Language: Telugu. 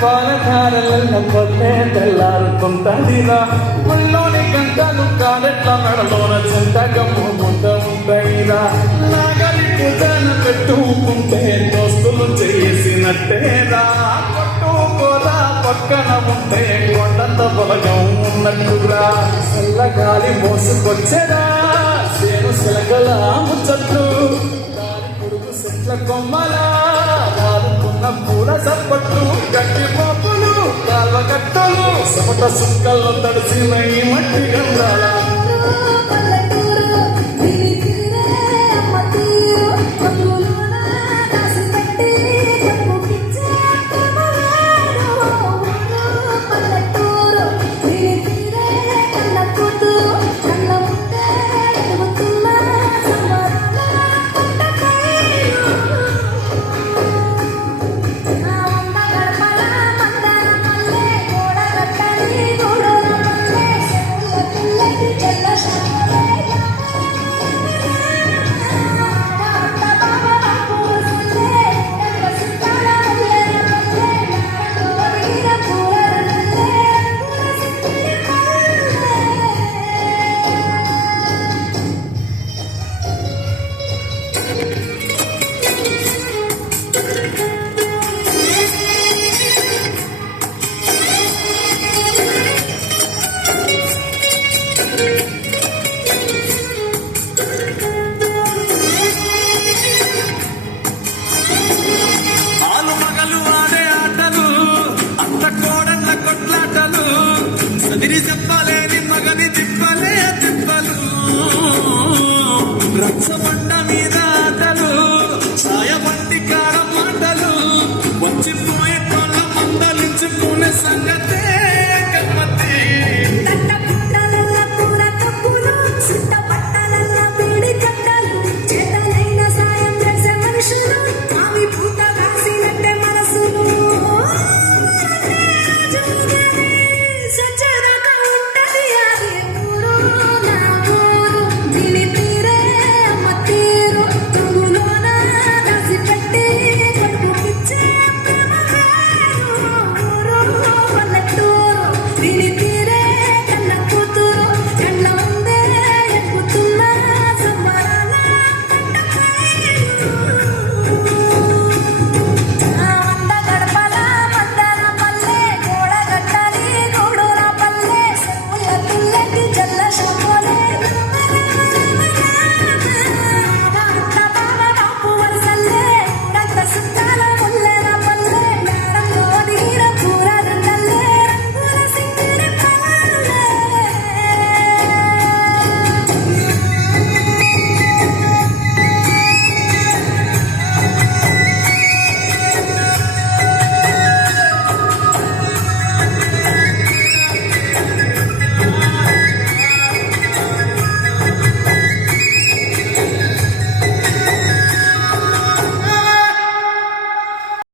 పాలకారల పొద్దే తెల్లారుతుంటదిరా ముల్లోని గంటలు కాడెట్ల మెడలోన చింతగమ్ము ముద్ద ఉంటాయిరా నాగలి పూజన పెట్టుకుంటే దోస్తులు చేసినట్టేరా పట్టుకోరా పక్కన ఉంటే కొండంత బలగం ఉన్నట్టురా చల్లగాలి మోసుకొచ్చేరా సేను శిలకల ముచ్చట్లు పురుగు చెట్ల కొమ్మలా పూల సప్పట్లు గట్టి పాపులు కాల్వ కట్టలు సమట సుక్కల్లో తడిసిన ఈ మట్టి గంధాల